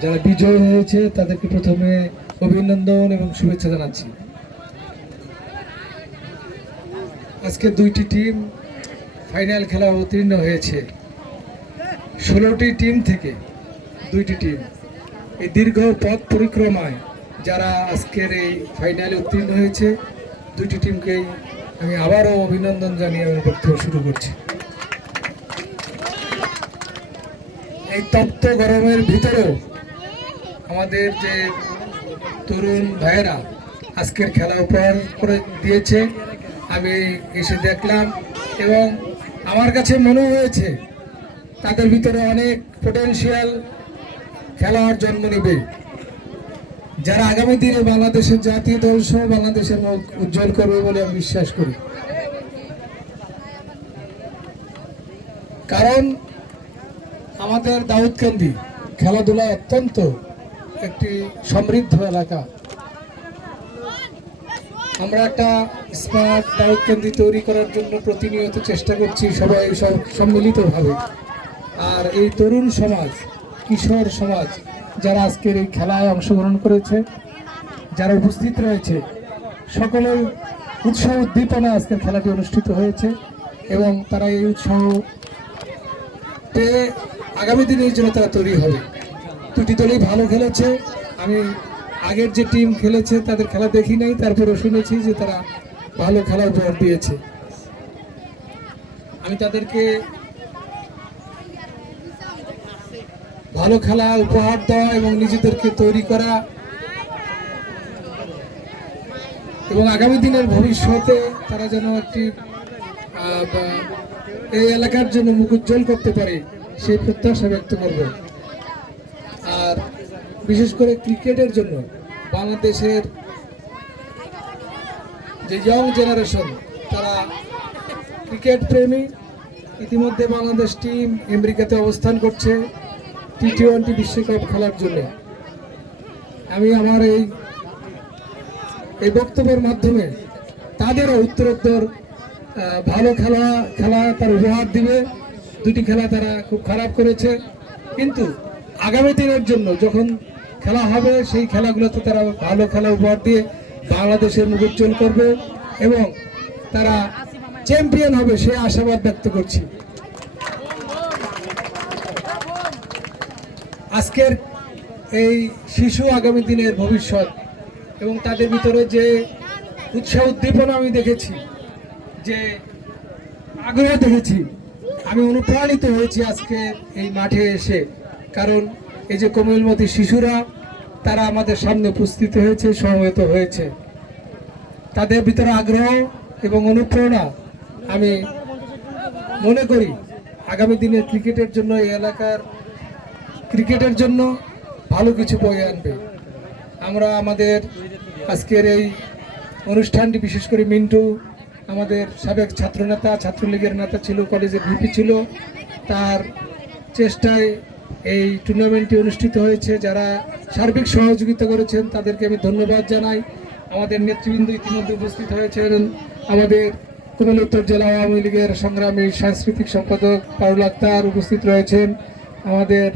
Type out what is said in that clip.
যারা বিজয় হয়েছে তাদেরকে প্রথমে অভিনন্দন এবং শুভেচ্ছা জানাচ্ছি। আজকে দুইটি টিম ফাইনাল খেলা অবতীর্ণ হয়েছে। 16টি টিম থেকে দুইটি টিম এই দীর্ঘ পথ পরিক্রমায় যারা আজকের এই ফাইনালে উত্তীর্ণ হয়েছে, দুইটি টিমকেই আমি আবারও অভিনন্দন জানিয়ে আমার বক্তব্য শুরু করছি। এই তপ্ত গরমের ভিতরেও আমাদের যে তরুণ ভাইয়েরা আজকের খেলা উপহার করে দিয়েছে, আমি এসে দেখলাম এবং আমার কাছে মনে হয়েছে তাদের ভিতরে অনেক পটেনশিয়াল খেলোয়াড় জন্ম নেবে, যারা আগামী দিনে বাংলাদেশের জাতীয় দল সহ বাংলাদেশের মুখ উজ্জ্বল করবে বলে আমি বিশ্বাস করি। কারণ আমাদের দাউদকান্দি খেলাধুলা অত্যন্ত একটি সমৃদ্ধ এলাকা। আমরা একটা স্মার্ট দাউদকান্দি তৈরি করার জন্য প্রতিনিয়ত চেষ্টা করছি সবাই সম্মিলিতভাবে। আর এই তরুণ সমাজ, কিশোর সমাজ যারা আজকের এই খেলায় অংশগ্রহণ করেছে, যারা উপস্থিত রয়েছে, সকলের উৎসাহ উদ্দীপনা আজকের খেলাটি অনুষ্ঠিত হয়েছে এবং তারা এই উৎসাহ পেয়ে আগামী দিনের জন্য তারা তৈরি হবে। দুটি দলই ভালো খেলেছে। আমি আগের যে টিম খেলেছে তাদের খেলা দেখি নাই, তারপরে শুনেছি যে তারা ভালো খেলা উপহার দিয়েছে। আমি তাদেরকে ভালো খেলা উপহার দেওয়া এবং নিজেদেরকে তৈরি করা এবং আগামী দিনের ভবিষ্যতে তারা যেন একটি এই এলাকার জন্য মুখ উজ্জ্বল করতে পারে সেই প্রত্যাশা ব্যক্ত করব। আর বিশেষ করে ক্রিকেটের জন্য বাংলাদেশের যে ইয়ং জেনারেশন, তারা ক্রিকেট প্রেমী। ইতিমধ্যে বাংলাদেশ টিম আমেরিকাতে অবস্থান করছে টি-20 বিশ্বকাপ খেলার জন্য। আমি আমার এই বক্তব্যের মাধ্যমে তাদেরও উত্তরোত্তর ভালো খেলা তার উপহার দিবে। দুটি খেলা তারা খুব খারাপ করেছে, কিন্তু আগামী দিনের জন্য যখন খেলা হবে সেই খেলাগুলোতে তারা ভালো খেলা উপহার দিয়ে বাংলাদেশের মুখ উজ্জ্বল করবে এবং তারা চ্যাম্পিয়ন হবে সে আশাবাদ ব্যক্ত করছি। আজকের এই শিশু আগামী দিনের ভবিষ্যৎ এবং তাদের ভিতরে যে উৎসাহ উদ্দীপনা আমি দেখেছি, যে আগ্রহ দেখেছি, আমি অনুপ্রাণিত হয়েছি আজকে এই মাঠে এসে। কারণ এই যে কোমলমতি শিশুরা তারা আমাদের সামনে উপস্থিত হয়েছে, সমবেত হয়েছে, তাদের ভিতরে আগ্রহ এবং অনুপ্রেরণা আমি মনে করি আগামী দিনের ক্রিকেটের জন্য, এই এলাকার ক্রিকেটের জন্য ভালো কিছু বয়ে আনবে। আমরা আমাদের আজকের এই অনুষ্ঠানটি বিশেষ করে মিন্টু আমাদের সাবেক ছাত্রনেতা, ছাত্রলীগের নেতা ছিল, কলেজের ভিপি ছিল, তার চেষ্টায় এই টুর্নামেন্টটি অনুষ্ঠিত হয়েছে। যারা সার্বিক সহযোগিতা করেছেন তাদেরকে আমি ধন্যবাদ জানাই। আমাদের নেতৃবৃন্দ ইতিমধ্যে উপস্থিত হয়েছেন। আমাদের কুমিল্লা উত্তর জেলা আওয়ামী লীগের সংগ্রামী সাংস্কৃতিক সম্পাদক পারুল আক্তার উপস্থিত রয়েছেন। আমাদের